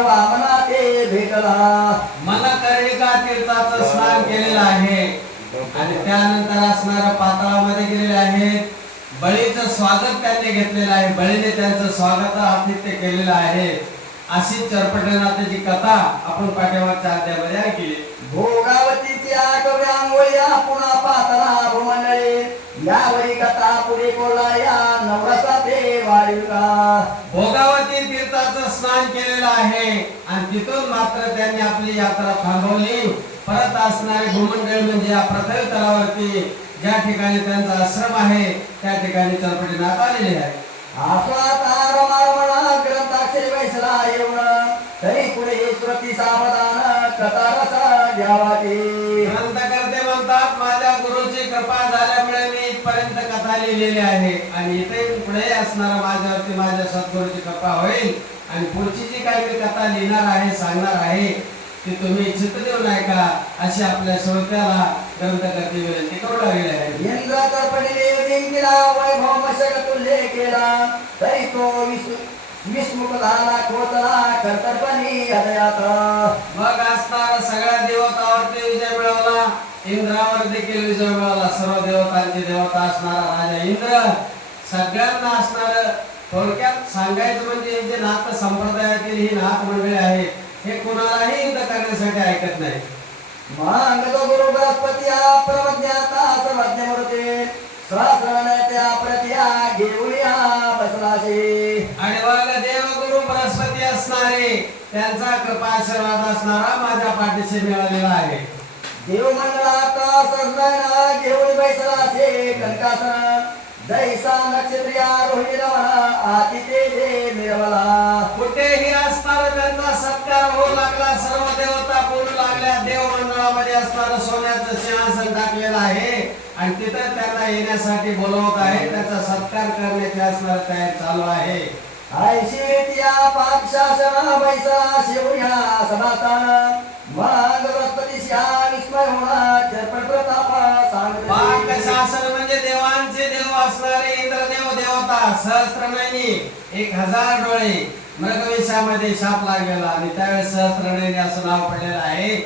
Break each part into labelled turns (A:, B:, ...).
A: वामना ते भेटला.
B: मन कर्णिका तीर्थाचं स्नान केलेलं आहे. आणि त्यानंतर असणाऱ्या पातळामध्ये गेलेले आहेत बळीचं स्वागत त्यांनी घेतलेलं आहे. बळीने त्यांचं स्वागत आतिथ्य केलेलं आहे. अशी चरपटनाथाची कथा आपण पाठीमागच्या अध्यायामध्ये ऐकली
A: भोगावतीची आठवड्या आंघोळ्या पुन्हा पाहताना भूमंडळी. यावरी कथा पुढे बोलला या नवरसा ते वाढीव का
B: भोगावती तीर्थाचं स्नान केलेलं आहे. आणि तिथून मात्र त्यांनी आपली यात्रा थांबवली. परत असणारे भूमंडळ म्हणजे या प्रथम तलावरती ज्या ठिकाणी त्यांचा आश्रम आहे त्या ठिकाणी चरपटीनाथ आलेले आहे.
A: आपला तार रमारमणा ग्रंथाक्षरी बैसला येऊन तरी पुढे श्रुती सावधान कथा रसा घ्यावा ते
B: ग्रंथकर्ते म्हणतात माझ्या गुरुची कृपा झाल्यामुळे मी इथपर्यंत कथा लिहिलेली आहे. आणि इथे पुढे असणारा माझ्यावरती माझ्या सद्गुरूची कृपा होईल. आणि पुढची जी काही मी कथा लिहिणार आहे सांगणार आहे ती तुम्ही नये का अशी आपल्या श्रोत्याला ग्रंथकर्ते विनंती करू लागले आहे
A: इंद्र तर्पणीने जिंकला वैभव मशक तुल्य केला. तरी तो विस- विस्मुख झाला खोचला कर्तर्पणी हृदयात.
B: मग असणारा सगळ्या देवतावरती विजय मिळवला. इंद्रावर देखील विजय मिळवला. सर्व देवतांचे देवता असणारा राजा इंद्र सगळ्यांना असणार थोडक्यात सांगायचं म्हणजे हे जे नाथ संप्रदायातील ही नाथ मंडळी आहे हे कुणालाही युद्ध करण्यासाठी ऐकत नाही.
A: मग तो गुरु बृहस्पती हा प्रमज्ञाता सर्वज्ञ मूर्ती. सहस्रवण्याच्या प्रतिया घेऊया बसलाशी
B: आणि मग देवगुरु बृहस्पती असणारे त्यांचा कृपा आशीर्वाद असणारा माझ्या पाठीशी मिळालेला आहे.
A: देव मंडळात सजनायना घेऊन बैसलाचे कनकासन दैसा नक्षत्रिया रोहिणी रमणा निर्मला
B: कुठेही असणार त्यांचा सत्कार होऊ लागला सर्व देवता बोलू लागल्या देव मंडळामध्ये सोन्याचं सिंहासन टाकलेलं आहे आणि तिथं त्यांना येण्यासाठी बोलवत आहे त्याचा सत्कार करण्याची असणार तयार चालू आहे
A: ऐशिया पाक शासन शिवया सनातन मग बृहस्पती शा विस्मय होणार
B: सहस्त्रनयनी एक हजार डोळे मृगविषामध्ये शाप लागलेला आणि त्यावेळेस सहस्त्रनयनी असं नाव पडलेलं आहे.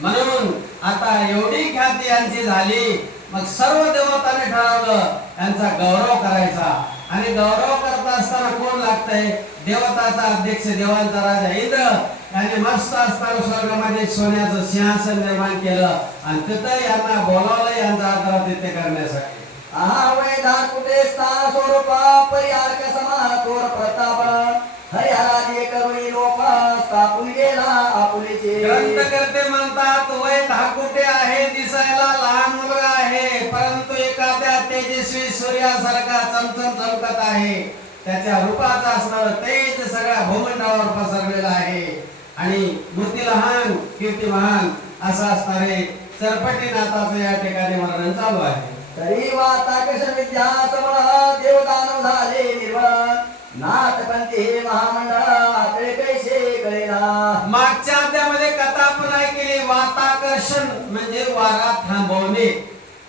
B: म्हणून आता एवढी ख्याती यांची झाली मग सर्व देवतांनी ठरवलं यांचा गौरव करायचा. आणि गौरव करत असताना कोण लागतंय? देवताचा अध्यक्ष देवांचा राजा इंद्र. यांनी मस्त असताना स्वर्गामध्ये सोन्याचं सिंहासन निर्माण केलं आणि तिथं यांना बोलावलं यांचा आदरातिथ्य करण्यासाठी.
A: आवेदा कुटे स्थान स्वरूपा परिहार समान प्रताप हरिहराजी करुणी लोप स्थापून गेला आपुलीचे
B: ग्रंथकर्ते म्हणतात वय धाकुटे आहे? दिसायला लहान मुलगा आहे परंतु एखाद्या तेजस्वी सूर्यासारखा चमचम चमकत आहे. त्याच्या रूपाचा असणार तेज सगळ्या भूमंडावर पसरलेला आहे. आणि मूर्ती लहान कीर्ती महान असं असणारे चरपटीनाथाचं या ठिकाणी वर्णन चालू आहे.
A: तरी वाता विद्या समळ देवदानव झाले निर्मळ नाथ पंथी हे महामंडळ आकडे पैसे कळेना
B: मागच्या अध्यामध्ये कथा आपण ऐकली वाताकर्षण म्हणजे वारा थांबवणे.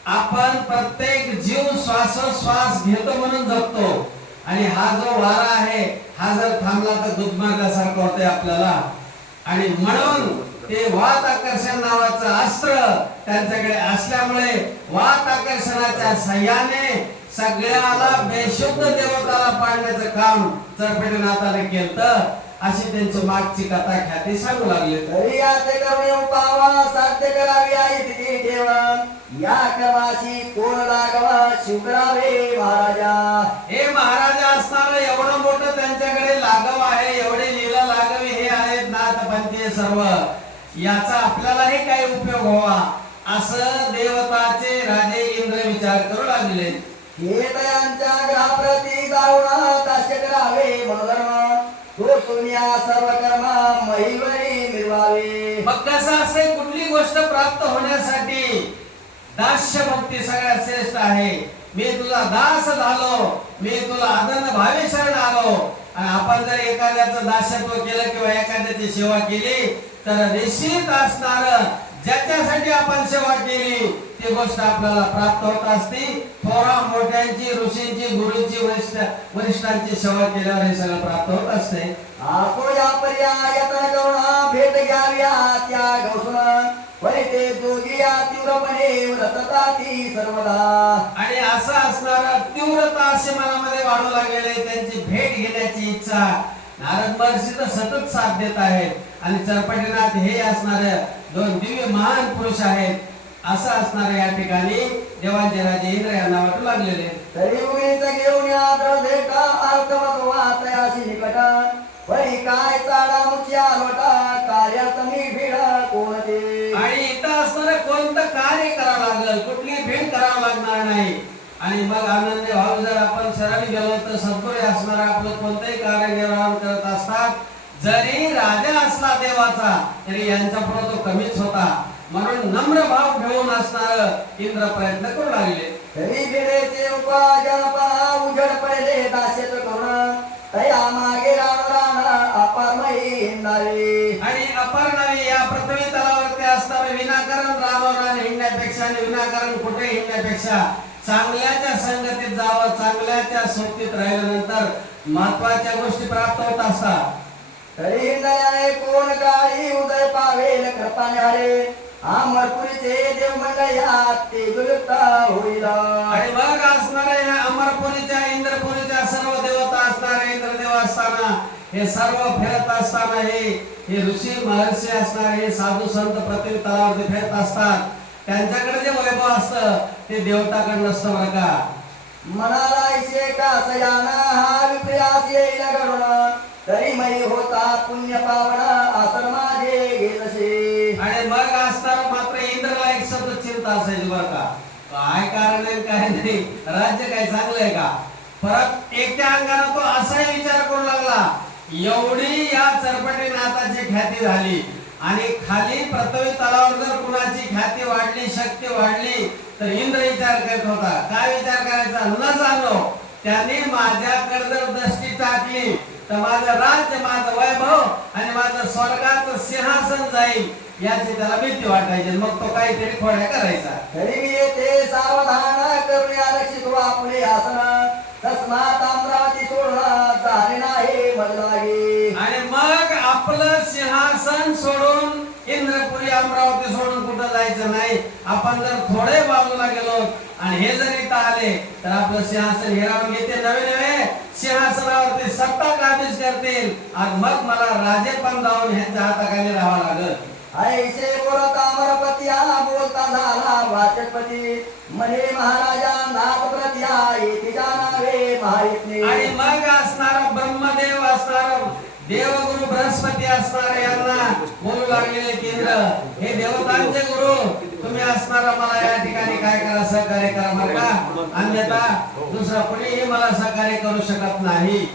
B: आपण प्रत्येक जीव श्वासोश्वास घेतो म्हणून जगतो आणि हा जो वारा आहे हा जर थांबला तर दुधमार्गासारखं होतंय आपल्याला. आणि म्हणून ते वात आकर्षण नावाचं अस्त्र त्यांच्याकडे असल्यामुळे वात आकर्षणाच्या सह्याने सगळ्याला बेशुद्ध देवताला पाडण्याचं काम चरपेटनाथाने केलं अशी त्यांची मागची कथा ख्याती सांगू लागले.
A: तरी साध्य करावी आई तिथे ठेव या कर्माशी कोण लागावा शिवरावे महाराजा.
B: हे महाराजा असताना एवढं मोठं त्यांच्याकडे लागव आहे एवढे लीला लागवी हे आहेत नाथपंथी सर्व. याचा आपल्यालाही काही उपयोग व्हावा. असं देवताचे राजे इंद्र विचार करू लागले.
A: हे तयांच्या ग्रहाप्रती जाऊन दास्य करावे मनोधर्म तो सोनिया सर्व कर्म महिवरी मिळवावे.
B: मग कसं असे कुठली गोष्ट प्राप्त होण्यासाठी? दास्य भक्ती सगळ्यात श्रेष्ठ आहे. मी तुला दास झालो. मी तुला आदन भावे शरण आलो. आणि आपण जर एखाद्याचं दासत्व केलं किंवा एखाद्याची सेवा केली तर निश्चित असणार. ज्याच्यासाठी आपण सेवा केली ती गोष्ट आपल्याला प्राप्त होत असती. थोरा मोठ्यांची ऋषींची गुरुंची वरिष्ठ वरिष्ठांची सेवा केल्यावर हे सगळं प्राप्त होत असते.
A: भेट घ्याव्या त्या गौसुन या तीव्रपणे व्रतता ती सर्वदा.
B: आणि असं असणार तीव्रता असे मनामध्ये वाढू लागलेले त्यांची भेट घेण्याची इच्छा. नारद महर्षी तर सतत साथ देत आहेत. आणि चरपटीनाथ हे असणारे दोन दिव्य महान पुरुष आहेत. असं असणार या ठिकाणी देवांचे राजे इंद्र यांना वाटू लागलेले.
A: तरी उगीच घेऊन या निकट. परी काय चाडा मुच्या लोटा कार्यात मी भिड कोणते?
B: आणि इथं असणारं कोणतं कार्य करावं लागेल? कुठली भेट करावं लागणार नाही? आणि मग आनंद भाव जर आपण शरणी गेलो तर सद्गुरू असणार आपलं कोणतंही कार्य निर्वहन करत असतात. जरी राजा असला देवाचा तरी यांचा पुढे तो कमीच होता. म्हणून नम्र भाव घेऊन असणार इंद्र प्रयत्न करू लागले.
A: तरी उपाजन पहा उजड पडले दासेत तया मागे हिंडावे.
B: आणि अपर्णवी या पृथ्वी तलावरती असणारे विनाकारण हिंडण्यापेक्षा आणि विनाकारण कुठे हिंडण्यापेक्षा चांगल्याच्या संगतीत जावं चांगल्याच्या सोबतीत राहिल्यानंतर महत्त्वाच्या गोष्टी प्राप्त होत असतात.
A: तरी हिंडल्याने कोण काळी उदय पावेल कृपाने अमरपुरीचे देव मंडळात ते गुप्त होईल.
B: आणि मग असणारे अमरपुरीच्या इंद्रपुरीच्या सर्व देवता असणारे इंद्रदेव असताना. हे सर्व फिरत असताना हे हे ऋषी महर्षी असणारे हे साधू संत पृथ्वी तलावरती फिरत असतात. त्यांच्याकडे जे वैभव असतं ते देवताकडे नसतं बरं का?
A: मनाला ऐसे का सयाना हा विप्रयास येईल घडून तरी मई होता पुण्य पावना आसन माझे घेतसे
B: आणि मग असताना मात्र इंद्रला एक सतत चिंता असेल बरं का. काय कारण आहे काय नाही. राज्य काय चांगलं आहे का? परत एकट्या अंगाला तो असाही विचार करू लागला. एवढी या चरपटी नाथाची ख्याती झाली. आणि खाली प्रथमी तलावर जर कुणाची ख्याती वाढली शक्ती वाढली तर इंद्र विचार करत होता. काय विचार करायचा? न जाणो. त्याने माझ्याकडे जर दृष्टी टाकली तर माझं राज्य माझं वैभव आणि माझं स्वर्गाचं सिंहासन जाईल याची त्याला भीती वाटायची मग तो काहीतरी खोड्या करायचा.
A: तरी मी येथे सावधान करूया रक्षित आपले आसन. तस्मात अमरावती सोडणं झाले नाही मग लागे
B: आणि मग आपलं सिंहासन सोडून इंद्रपुरी अमरावती सोडून कुठं जायचं नाही? आपण जर थोडे बाजूला गेलो आणि हे जर इथं आले तर आपलं सिंहासन हिरावून घेते नवे नवे. सिंहासनावरती सत्ता करतील. आणि मग मला राजे पण जाऊन ह्यांच्या हाताखाली राहावं लागल.
A: ऐसे बोलता अमरपती हा बोलता झाला वाचकपती म्हणे महाराजा नाथ प्रतिया येथे जाणारे महायुत्ने
B: आणि मग असणारा ब्रह्मदेव असणार देवगुरु बृहस्पती असणार यांना बोलू लागलेले केंद्र. हे देवतांचे गुरु तुम्ही असणारा मला या ठिकाणी काय करा सहकार्य करा बरं का? अन्यथा दुसरा कोणीही मला सहकार्य करू शकत नाही.